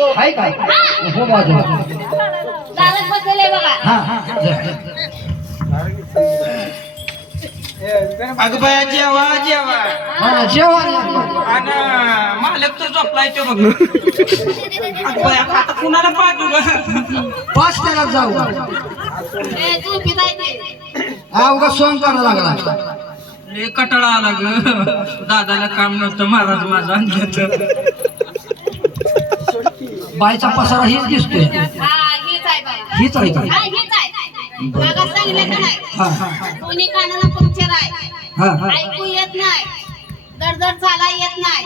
आहे का हो बाजू दारात बसलेले बघा. हा अगं बाया जेवा जेवा हा जेवण आणि मालक तर झोपलाय तो बघ. अगं बाया आता कुणाला पाहतो ग. पाच त्याला जाऊ ए तू पितायचे. हा उगा सोंग करायला लागला लय कटाळा आला ग. दादाला काम नव्हतं महाराज माझा आणलं. बाईचा पसारा हीच दिसतोय हा हेच आहे बघा. हीच आहे का हा हेच आहे. बघा सांगितलं का नाही. हा हा कोणी कानाला पंक्चर आहे. हा ऐकू येत नाही. दडदड चाला येत नाही.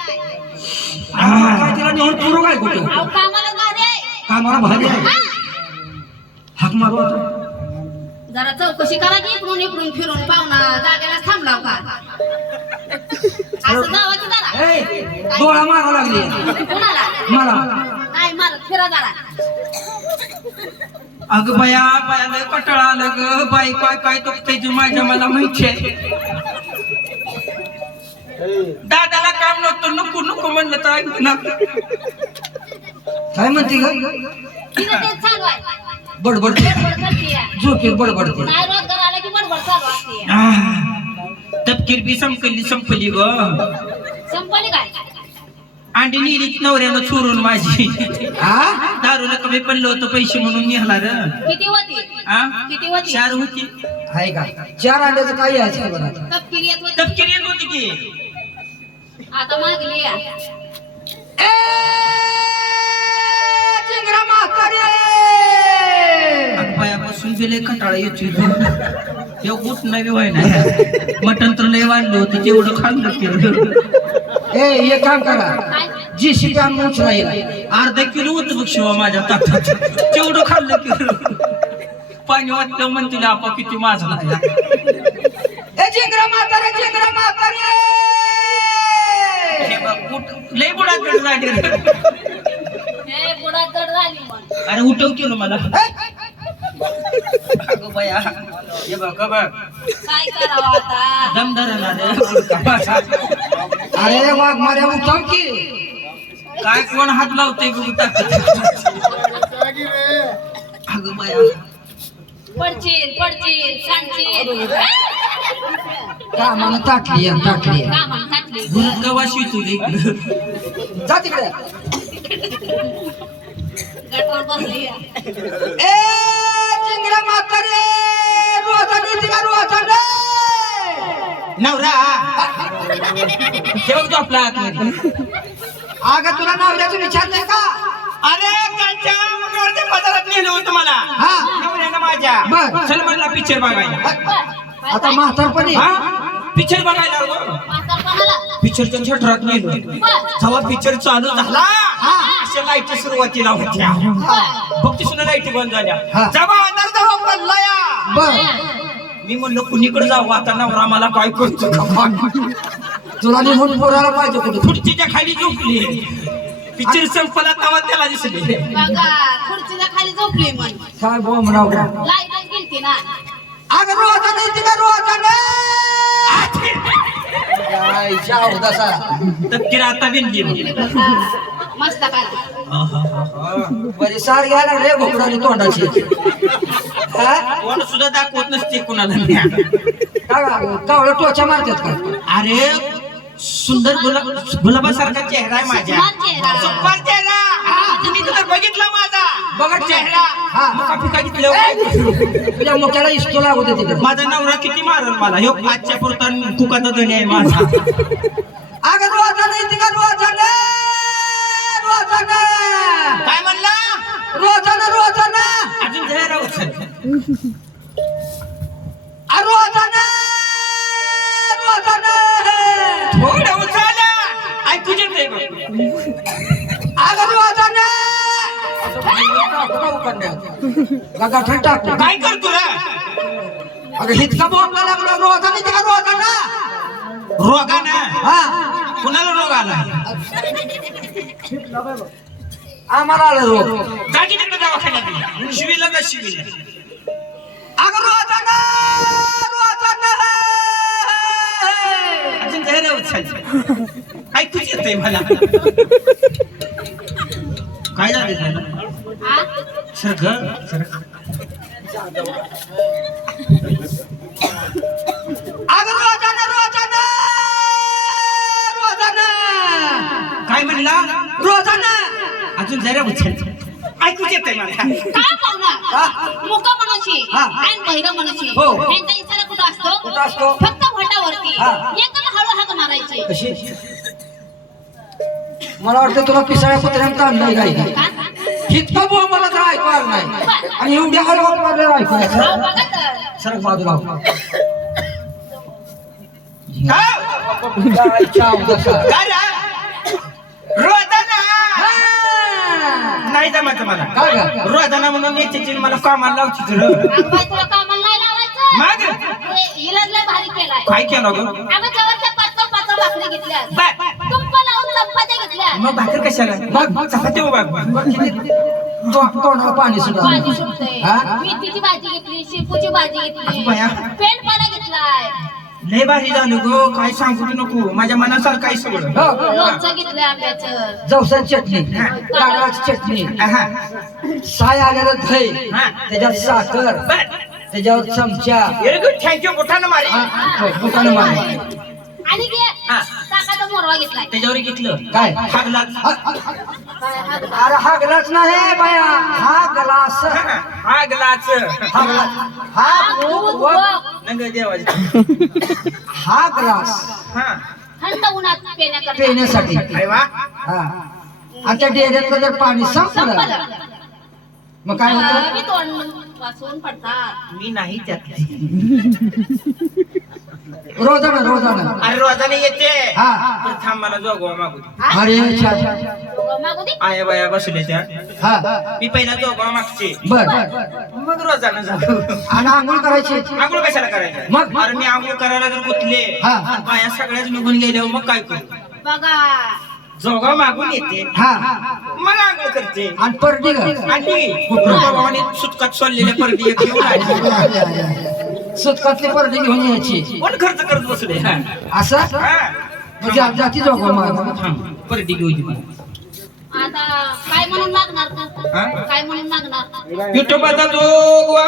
काय तिला नेऊन पुरू काय कुठं अहो कामाला भारी आहे. कामाला भारी आहे हा. हाक मारू आता. जरा चौकशी करा की इकडून फिरून पाहुणा जागेला थांबला का असं जावाची जरा. ए, डोळा मारा लागली कुणाला मला नाही मारत फिरा जरा. अगं बाया बाया लय कटाळा आलं ग. बाई काय काय तो माझ्या मला माहिती आहे. दादाला काम नव्हतं नको नको म्हणलं तर ऐकू ना. काय म्हणते ग तिथं तेच चालू आहे. बडबड बडबड करतीये. झोपेत बडबडते नाही रोजगार आला की बडबड चालू असते. तपकीर बी संपली ग. संपली काय. अंडी नेली नवऱ्यानं चोरून माझी. हा दारूला कमी पडलं होतं पैसे म्हणून निघाला र. किती होती. किती होती. 4 होती. आहे का 4 अंड्याचं काही आहे बरं आता तपकीर येत होती. तपकीर येत होती की. आता मागली या. ए चिंगरा म्हातारी पायापासून गेले कटाळा येतो. ते उठ नवी व्हाय ना. मटण तर लय वाढलं होतं तेवढं खाल्लं केलं. ए एक काम करा काय जी शिकान मोच राहील अर्धा किलो होतं बघ शिवा माझ्या ताटात. तेवढं खाल्लं केलं. पाणी वाटलं म्हणते ना आपा किती माझा लागला. ए चिंगरा म्हातारी हे बघ उठ लय बुडा कड झाली रे. हे बुडा जड झाली मग. अरे उठव केलं मला. अगं बाया हे बघ बघ काय करावं आता. दम धरला रे. अरे वाघ माऱ्या उठाव की काय कोण हात लावते अगं बाया पडशील सांगशील. कामानं ताटली कामाला टाकली. गवाशी तुली जा तिकडे गटवर बसली या. ए चिंगरा म्हातारी रोजा नवरा ठेव तो आपला आतमध्ये. अगं तुला नवऱ्याचं विचार नाही का अरे कालच्या मंगळवारच्या बाजारात नेलं होतं मला. हा. नवऱ्यानं माझ्या बर. चल म्हणला पिक्चर बघायला. आता म्हातारपणी हा पिक्चर बघायला आलो. म्हातारपणाला. पिक्चरच्या थिएटरात नेलो. जेव्हा पिक्चर चालू झाला अशा लाईट सुरुवातीला होत्या. फक्त सुद्धा लाईट बंद झाल्या. हा. जेव्हा अंधार जेव्हा पडला या बर मी म्हणलं कुणीकडे जाऊ आता नवरा मला काय करतो तुला निघून पोराला पाहिजे कुठे खुर्चीच्या खाली झोपली. पिक्चर संपला तेव्हा त्याला दिसली. बघा खुर्चीच्या खाली झोपली मग. काय बोल म्हणाव लाईटच गेलती ना. अगं रोजा नाही तिला रोजा तपकीर आता बिनली. मस्त करा. बरी सार घ्या लागले घोकडाली तोंडाची कोण सुद्धा दाखवत नसते कुणाला. कावळं टोचा मारतात का अरे सुंदर गुलाबासारखा चेहरा आहे माझ्या. सुंदर चेहरा. सुपर चेहरा. तुम्ही तुला बघितला माझा बघा चेहरा. हा. मुका फिका घेतलं. तुझ्या मुख्याला इस्तो लागू दे तिकडे माझा नवरा किती मारल मला. ह्यो आजच्या पुरता कुकाचा धनी आहे माझा. अगं रोजा नाही तिला रोजा काय म्हणला रोजा अजून चेहरा उचल. थोडं उचल. ऐकू येत काय करतो रे. अगं हितका बोलला लागला रोजा नाही तिला रोजा रोगा ना. हा कुणाला रोग आला. आम्हाला आलं रोग जागी तिकडे दवाखान्यात शिवीला ना शिवीला. अगं रोजा अजून चेहरा उचल. ऐकूच येतंय मला. काय झालं साडेचा हा? सर ग अगं रोजानं रोजानं रोजानं काय म्हणला रोजानं अजून जरा उचल ऐकूच येत मला काय पाहुणा मुका मनुष्य हा. आणि बहिरा मनुष्य हो. यांचा इशारा कुठं कुठं असतो? असतो फक्त भटावरती हा. एकाला हळू हाक मारायचे कशी मला वाटतं तुला पिसाळ्या कुत्र्यानं ताणलंय काय का? इतकं बोल मला तर ऐकू आलं नाही आणि एवढ्या हळूहळू मारल्यावर ऐकू अहो, यायचं बघा तर सरक बाजूला हो. रोजाना हा. नाही जमायचं मला काय गं? रोजाना म्हणून याची मला कामाला लावची अगं बाई, तुला कामाला नाही लावायचं मग इलाज लय भारी केलाय काय केलं ग अगं जवळच्या पाच भाकरी घेतल्या बाय तुंप लावून चपात्या घेतल्या मग भाकर कशाला मग चपाती हो बाग तोंडाला पाणी सुद्धा भाजी सुटते हा? मेथीची भाजी घेतली शेपूची भाजी घेतली बाया. पेंडपाला घेतलाय लय भारी झालं गो काय सांगू तू नको माझ्या मनासारखं काय सगळं हो. लोणचं घेतलंय आंब्याचं जवसाची चटणी कागडाची चटणी आहा. साय आलेलं दही हा. त्याच्यात साखर बर त्याच्यावर चमचा व्हेरी गुड थँक्यू मोठा मारी दुकान मार आणि घे हा. ताकाचा मोरवा घेतलाय त्याच्यावर घेतलं काय हागला अरे हा ग्लास नाही बाया हा ग्लास हा ग्लास हा ग्लास हा नंग देवाची हा ग्लास हा थंड उन्हात पिण्याकरता पिण्यासाठी अरे वा हा आणि त्या डेऱ्यातलं जर पाणी संपलं संपलं. मग काय होतं मी तोंड वाचून पडतात मी नाही त्यात रोजानं रोजानं अरे रोजाने येते हा पण थांब मला जोगवा मागू दे. अरे छान मागू दे आया बाया बसले त्या हा मी पहिला जोगवा मागचे बर मग रोजानं जाऊ आणि आंघोळ करायची आंघोळ कशाला करायचं मग? अरे मी आंघोळ करायला जर गुतले हा. आणि बाया सगळ्याच निघून गेल्यावर मग काय करू बघा जोगा मागून येते हा मग आंघोळ करते आणि परडी ग आणि बाबाने सुटकात सोडलेल्या परडी एक घेऊन आली. सुतकातली परडी घेऊन यायची कोण खर्च करत बसले हा. असं हा. म्हणजे जाती जोगवा मार थांब, परडी घेऊन आता काय म्हणून मागणार तू हा? काय म्हणून मागणार विठोबाचा जोगवा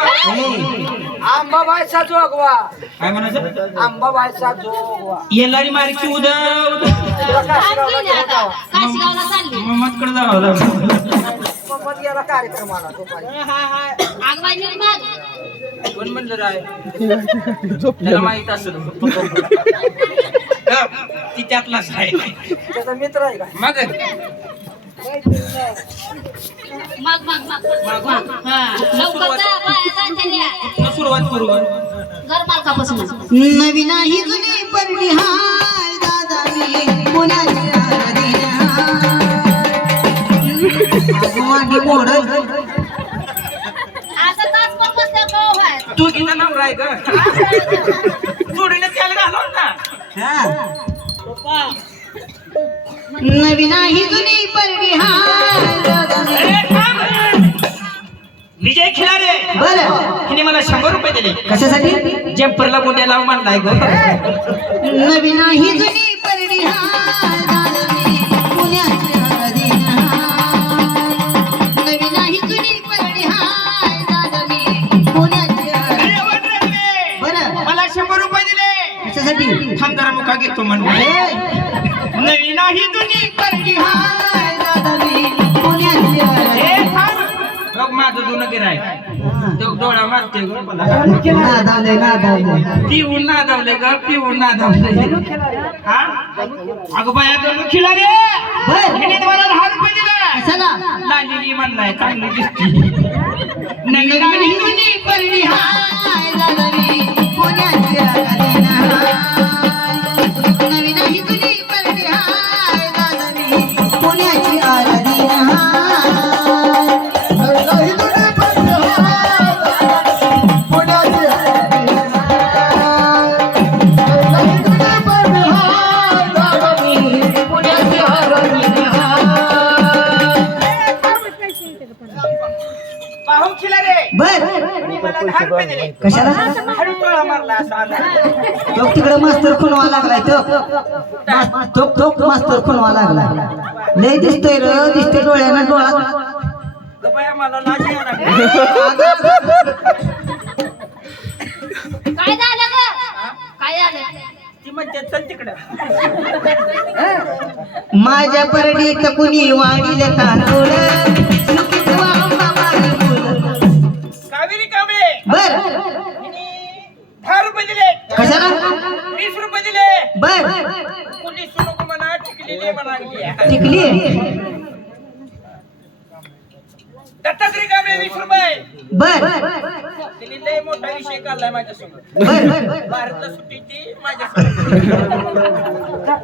आंबाबाईचा जोगवा काय म्हणायचं आंबाबाईचा जोगवा येणारी मारकी उद्या थांबली नाही आता काशीगावला चालली मम्माकडे जावं लागलं मग गेला कार्यक्रमाला तो पाहिजे. आगबाई नीट माग कोण म्हणलं राय त्याला माहित असेल ती त्यातलाच आहे त्याचा मित्र आहे का मग माग माग माग माग हा लवकर जा बाया जात्याल्या कुठनं सुरुवात करू घर मालकापासून नवीन ही जुनी परडी हाय दादानी पुण्याच्या आगवानी मोडल असं तास पण बसल्या का व्हायचं तू किती नवरा आहे का जोडीने त्याला घालव ना नवीन ही जुनी परडी हाय दादानी अरे थांब. विजय खिलारे बर हिने मला 100 रुपये दिले कशासाठी जम्परला गोट्या लावून मानलाय ग नवीन ही जुनी परडी हाय दादानी पुण्याच्या दिना नवीन ही जुनी परडी हाय दादानी पुण्याच्या बर मला 100 रुपये दिले कशासाठी थांब जरा मुका घेतो म्हणून नवीन ही जुनी परडी हाय दादानी पुण्याच्या ए, थांब. बघ माझं जुनं गिराय डोळा मारते ग मला नादावले पिऊन नादावले ग पिऊन नादावले हा अगं बाया दोन खिलारे हिने मला 10 रुपये दिले चला लालेली म्हणलाय चांगली दिसती नवीन ही जुनी परडी हाय दादानी पुण्याच्या दिना नवीन ही जुनी परडी हाय दादानी पुण्याची आराधीना पाहू खिलारे बर मला 10 रुपये दिले कशाला हळू टोळा मारला असा आला तो तिकडे मास्तर खुणवा लागलाय तो मास्तर खुणवा लागलाय लय दिसतोय र दिसते डोळ्यानं डोळा मला लाज यायला लागली. काय झालं ग काय झालं ती म्हणते चल तिकडं. माझ्या परडीत कुणी वाढील तांदूळ सुखीत वांबाबाई फुल. कावेरी कांबळे बर हिने 10 रुपये दिले, कशाला 20 रुपये दिले. बर कुणी सुनको म्हणा टिकलेली म्हणाली. टिकली दत्तात्रय कांबळे 20 रुपये. बर तिने लय मोठा विषय काढलाय माझ्यासमोर. बर भारतला सुट्टीची माझ्यासमोर.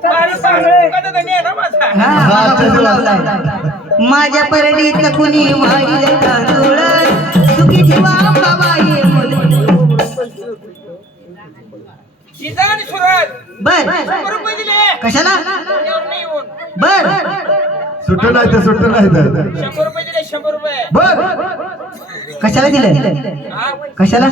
भारत धनी आहे ना माझा. हा, चल लावलाय. माझ्या परडीत कुणी वाढील तांदूळ सुखी ठेवा बाबाई सीता आणि सुरत बर 100 रुपये दिले. कशाला पुण्यावरून येऊन बर सुट्ट नाही तर 100 रुपये दिले. 100 रुपये. बर कशाला दिलं हा? कशाला